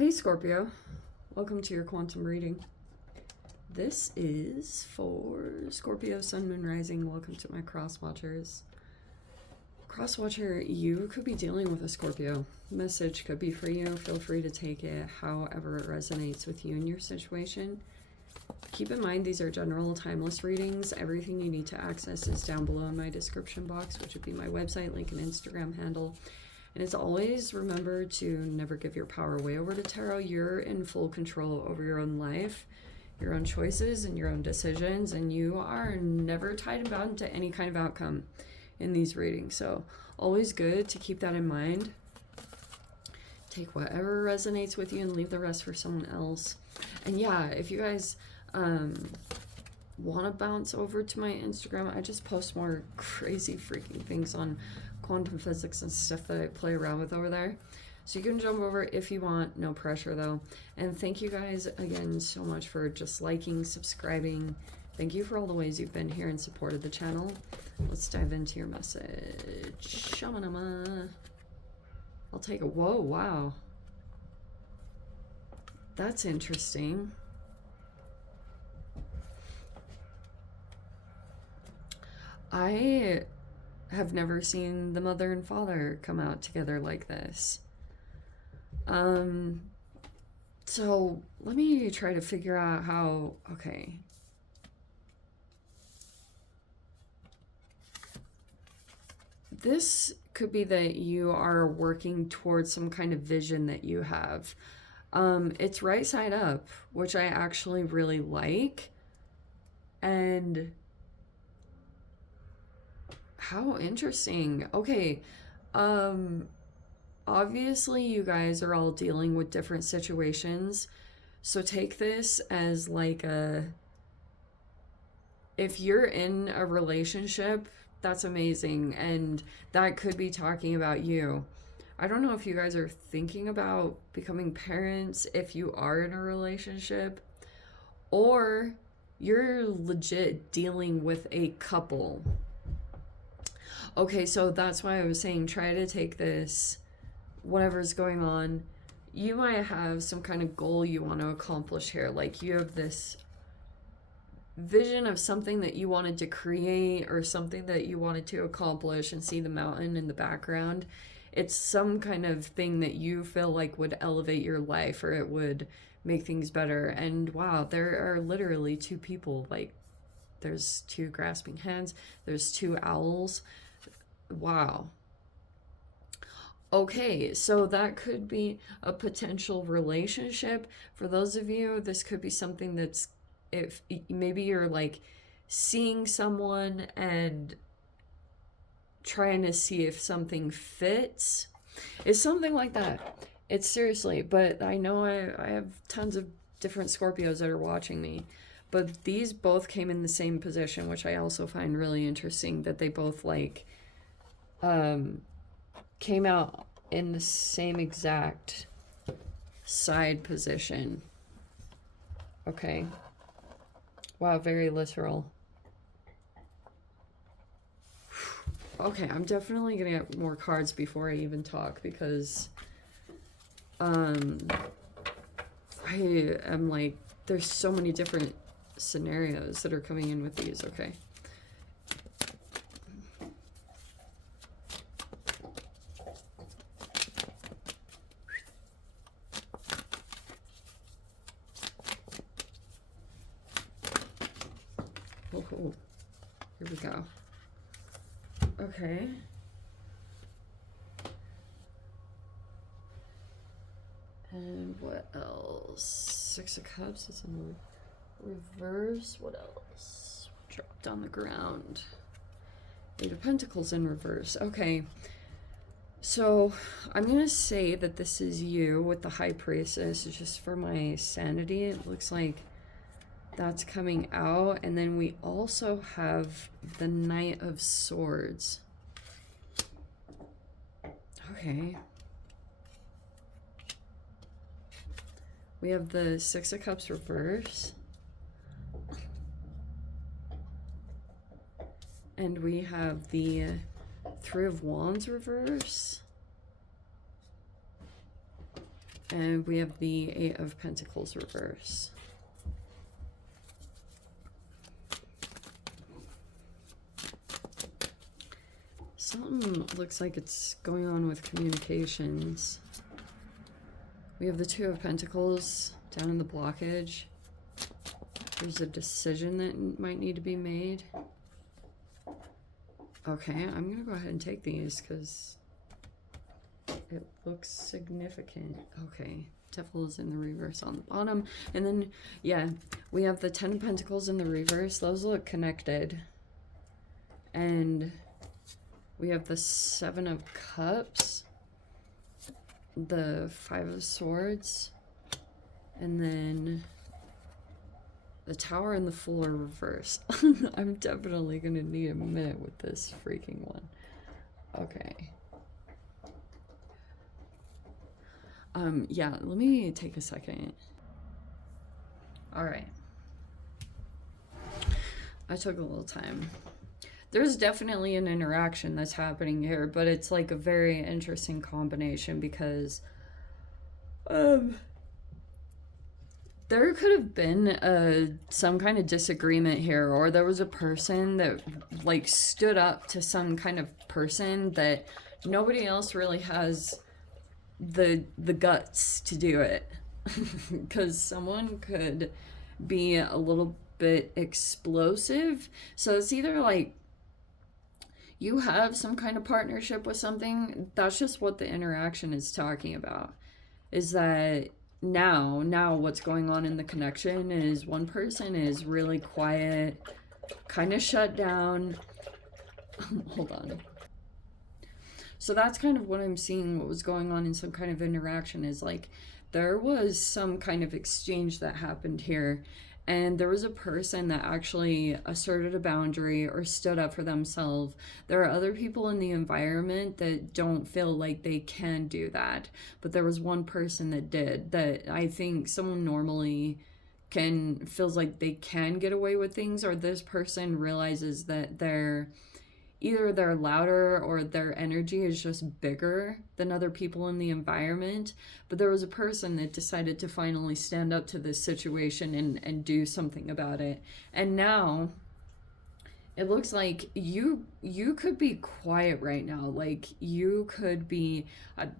Hey Scorpio, welcome to your quantum reading. This is for Scorpio, Sun, Moon, Rising. Welcome to my cross watchers. Cross watcher, you could be dealing with a Scorpio. Message could be for you. Feel free to take it however it resonates with you in your situation. Keep in mind these are general timeless readings. Everything you need to access is down below in my description box, which would be my website, link, and Instagram handle. And as always, remember to never give your power away over to tarot. You're in full control over your own life, your own choices, and your own decisions. And you are never tied and bound to any kind of outcome in these readings. So always good to keep that in mind. Take whatever resonates with you and leave the rest for someone else. And yeah, if you guys want to bounce over to my Instagram, I just post more crazy freaking things on quantum physics and stuff that I play around with over there. So you can jump over if you want, no pressure though. And thank you guys again so much for just liking, subscribing. Thank you for all the ways you've been here and supported the channel. Let's dive into your message. Shoman. I'll take it. Whoa, wow. That's interesting. I have never seen the mother and father come out together like this. So let me try to figure out how, okay. This could be that you are working towards some kind of vision that you have. It's right side up, which I actually really like. And how interesting. Okay. Obviously you guys are all dealing with different situations. So take this as like if you're in a relationship, that's amazing. And that could be talking about you. I don't know if you guys are thinking about becoming parents if you are in a relationship, or you're legit dealing with a couple. Okay, so that's why I was saying try to take this, whatever's going on. You might have some kind of goal you want to accomplish here. Like you have this vision of something that you wanted to create or something that you wanted to accomplish, and see the mountain in the background. It's some kind of thing that you feel like would elevate your life, or it would make things better. And wow, there are literally two people. Like there's two grasping hands, there's two owls. Wow. Okay, so that could be a potential relationship. For those of you, this could be something that's, if maybe you're like seeing someone and trying to see if something fits. It's something like that. It's seriously, but I know I have tons of different Scorpios that are watching me. But these both came in the same position, which I also find really interesting, that they both like came out in the same exact side position. Okay. Wow, very literal. Okay, I'm definitely gonna get more cards before I even talk, because I am like, there's so many different scenarios that are coming in with these. Okay. Oh, here we go. Okay. And what else? Six of Cups is in reverse. What else? Dropped on the ground. Eight of Pentacles in reverse. Okay. So I'm going to say that this is you with the High Priestess, just for my sanity. It looks like that's coming out. And then we also have the Knight of Swords. Okay. We have the Six of Cups reverse. And we have the Three of Wands reverse. And we have the Eight of Pentacles reverse. Something looks like it's going on with communications. We have the Two of Pentacles down in the blockage. There's a decision that might need to be made. Okay, I'm going to go ahead and take these because it looks significant. Okay, Devil is in the reverse on the bottom. And then, yeah, we have the Ten of Pentacles in the reverse. Those look connected. And we have the Seven of Cups, the Five of Swords, and then the Tower and the Fool are reversed. I'm definitely going to need a minute with this freaking one. Okay. Yeah, let me take a second. All right. I took a little time. There's definitely an interaction that's happening here, but it's like a very interesting combination because there could have been some kind of disagreement here, or there was a person that like stood up to some kind of person that nobody else really has the guts to do it. Because someone could be a little bit explosive. So it's either like you have some kind of partnership with something. That's just what the interaction is talking about. Is that now what's going on in the connection is one person is really quiet, kind of shut down. Hold on. So that's kind of what I'm seeing, what was going on in some kind of interaction is like there was some kind of exchange that happened here. And there was a person that actually asserted a boundary or stood up for themselves. There are other people in the environment that don't feel like they can do that. But there was one person that did, that I think someone normally feels like they can get away with things, or this person realizes that either they're louder or their energy is just bigger than other people in the environment. But there was a person that decided to finally stand up to this situation and do something about it. And now it looks like you could be quiet right now. Like you could be,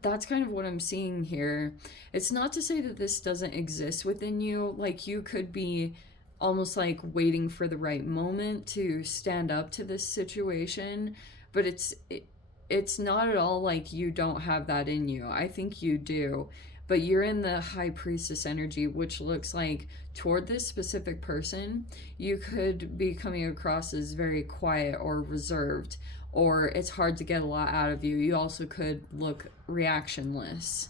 that's kind of what I'm seeing here. It's not to say that this doesn't exist within you. Like you could be almost like waiting for the right moment to stand up to this situation, but it's not at all like you don't have that in you. I think you do, but you're in the High Priestess energy, which looks like toward this specific person, you could be coming across as very quiet or reserved, or it's hard to get a lot out of you. You also could look reactionless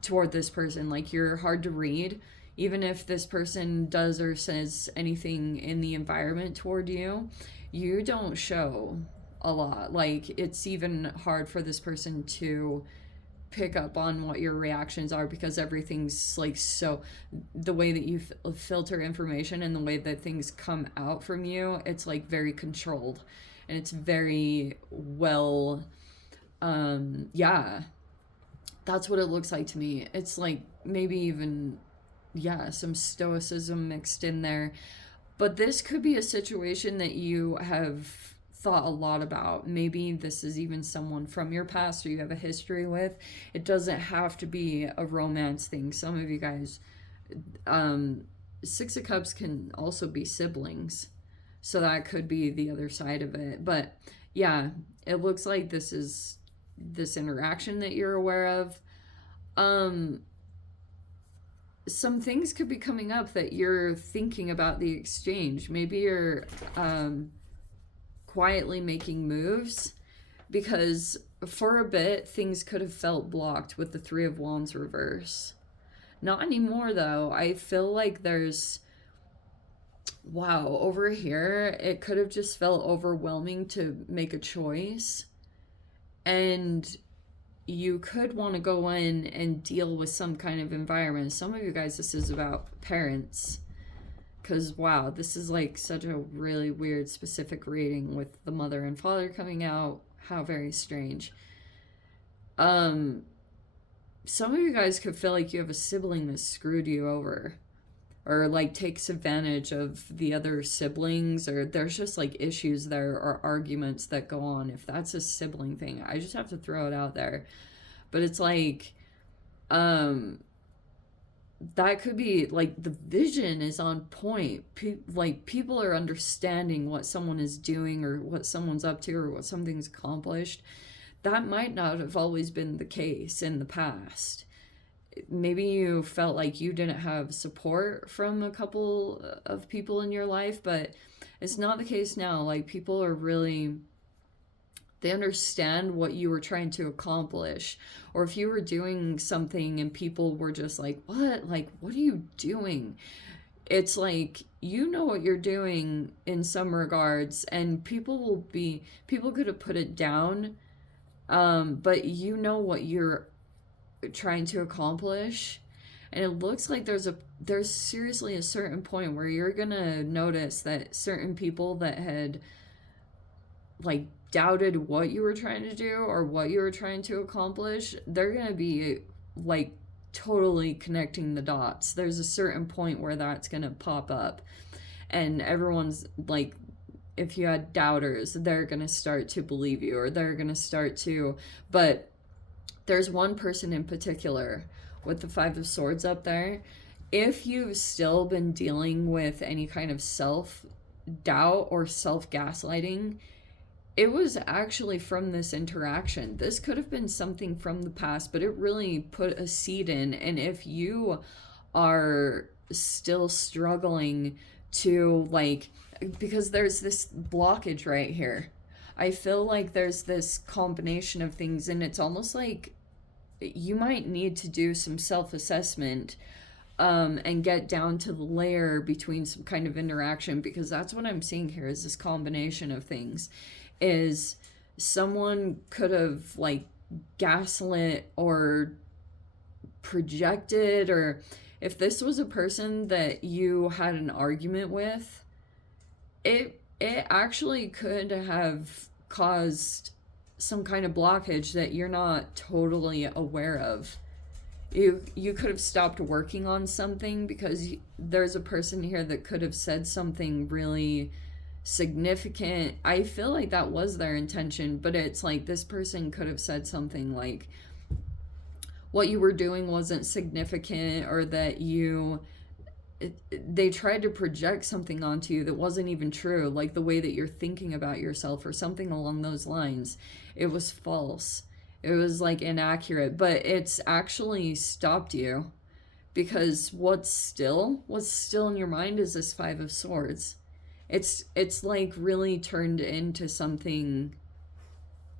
toward this person, like you're hard to read. Even if this person does or says anything in the environment toward you, you don't show a lot. Like, it's even hard for this person to pick up on what your reactions are because everything's like so, the way that you filter information and the way that things come out from you, it's like very controlled and it's very well, yeah, that's what it looks like to me. It's like maybe even, yeah, some stoicism mixed in there. But this could be a situation that you have thought a lot about. Maybe this is even someone from your past or you have a history with. It doesn't have to be a romance thing. Some of you guys, Six of Cups can also be siblings. So that could be the other side of it. But yeah, it looks like this is this interaction that you're aware of. Some things could be coming up that you're thinking about the exchange. Maybe you're quietly making moves because for a bit things could have felt blocked with the Three of Wands reverse. Not anymore though. I feel like there's, wow, over here it could have just felt overwhelming to make a choice, and you could want to go in and deal with some kind of environment. Some of you guys, this is about parents. Because, wow, this is like such a really weird specific reading with the mother and father coming out. How very strange. some of you guys could feel like you have a sibling that screwed you over, or like takes advantage of the other siblings, or there's just like issues there or arguments that go on. If that's a sibling thing, I just have to throw it out there. But it's like, that could be like the vision is on point. Like people are understanding what someone is doing or what someone's up to or what something's accomplished. That might not have always been the case in the past. Maybe you felt like you didn't have support from a couple of people in your life, but it's not the case now. Like people are really, they understand what you were trying to accomplish. Or if you were doing something and people were just like, what? Like, what are you doing? It's like, you know what you're doing in some regards, and people could have put it down, but you know what you're trying to accomplish. And it looks like there's seriously a certain point where you're gonna notice that certain people that had like doubted what you were trying to do or what you were trying to accomplish, they're gonna be like totally connecting the dots. There's a certain point where that's gonna pop up, and everyone's like, if you had doubters, they're gonna start to believe you, or they're gonna start to. But there's one person in particular with the Five of Swords up there. If you've still been dealing with any kind of self-doubt or self-gaslighting, it was actually from this interaction. This could have been something from the past, but it really put a seed in. And if you are still struggling to like, because there's this blockage right here, I feel like there's this combination of things, and it's almost like you might need to do some self-assessment, and get down to the layer between some kind of interaction, because that's what I'm seeing here is this combination of things. Is someone could have like gaslit or projected, or if this was a person that you had an argument with, it actually could have caused some kind of blockage that you're not totally aware of. You could have stopped working on something because there's a person here that could have said something really significant. I feel like that was their intention, but it's like this person could have said something like what you were doing wasn't significant, or that they tried to project something onto you that wasn't even true, like the way that you're thinking about yourself or something along those lines. It was false. It was like inaccurate, but it's actually stopped you, because what's still in your mind is this Five of Swords. It's like really turned into something,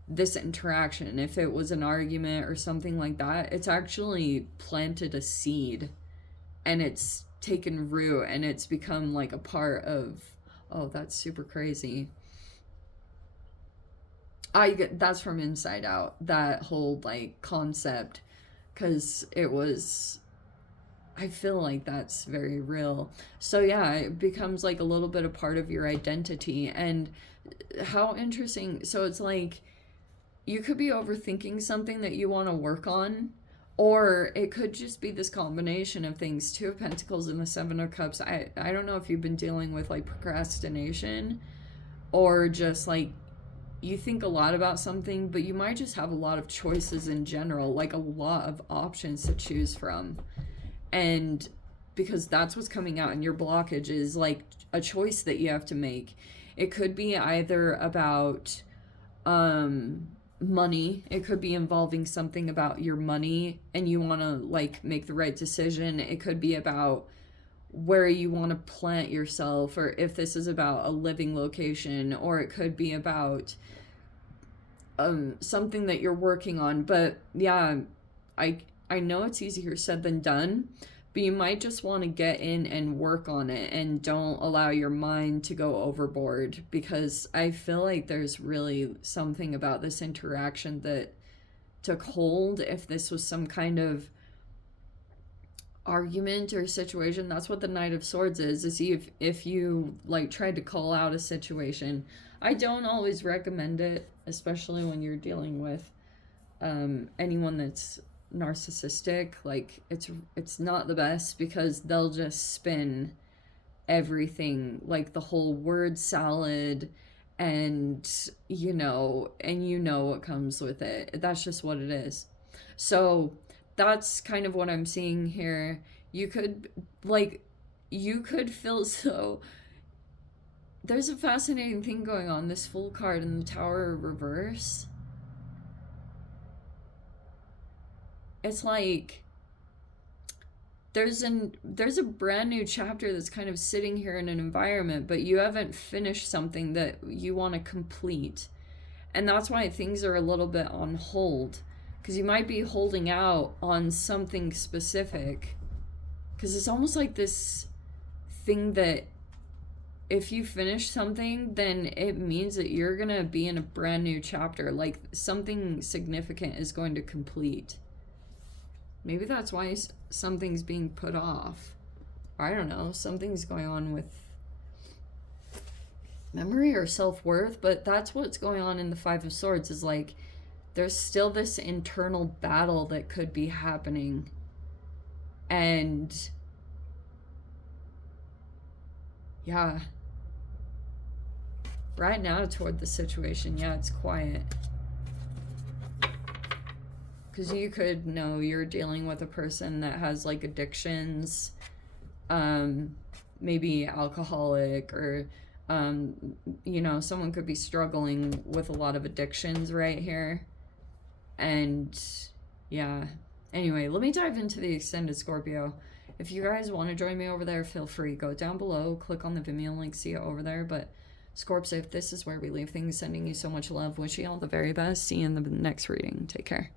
this interaction. If it was an argument or something like that, it's actually planted a seed, and it's taken root, and it's become like a part of, oh, that's super crazy. That's from Inside Out, that whole like concept, because it was, I feel like that's very real. So yeah, it becomes like a little bit a part of your identity. And how interesting. So it's like you could be overthinking something that you want to work on, or it could just be this combination of things. Two of Pentacles and the Seven of Cups. I don't know if you've been dealing with like procrastination, or just like you think a lot about something, but you might just have a lot of choices in general, like a lot of options to choose from. And because that's what's coming out in your blockage is like a choice that you have to make. It could be either about money. It could be involving something about your money and you want to like make the right decision. It could be about where you want to plant yourself, or if this is about a living location, or it could be about something that you're working on. But yeah, I know it's easier said than done, but you might just want to get in and work on it, and don't allow your mind to go overboard, because I feel like there's really something about this interaction that took hold. If this was some kind of argument or situation, that's what the Knight of Swords is if you like tried to call out a situation. I don't always recommend it, especially when you're dealing with anyone that's narcissistic, like it's not the best, because they'll just spin everything, like the whole word salad, and what comes with it. That's just what it is. So that's kind of what I'm seeing here. You could feel so. There's a fascinating thing going on. This Fool card in the Tower reverse. It's like there's a brand new chapter that's kind of sitting here in an environment, but you haven't finished something that you want to complete. And that's why things are a little bit on hold, because you might be holding out on something specific, because it's almost like this thing that if you finish something, then it means that you're going to be in a brand new chapter, like something significant is going to complete. Maybe that's why something's being put off. I don't know. Something's going on with memory or self-worth, but that's what's going on in the Five of Swords, is like there's still this internal battle that could be happening. And yeah, right now toward the situation, yeah, it's quiet. Because you could know you're dealing with a person that has like addictions, maybe alcoholic, or someone could be struggling with a lot of addictions right here. And yeah, anyway, let me dive into the extended Scorpio. If you guys want to join me over there, feel free. Go down below, click on the Vimeo link, see it over there. But Scorps, if this is where we leave things, sending you so much love, wishing you all the very best. See you in the next reading. Take care.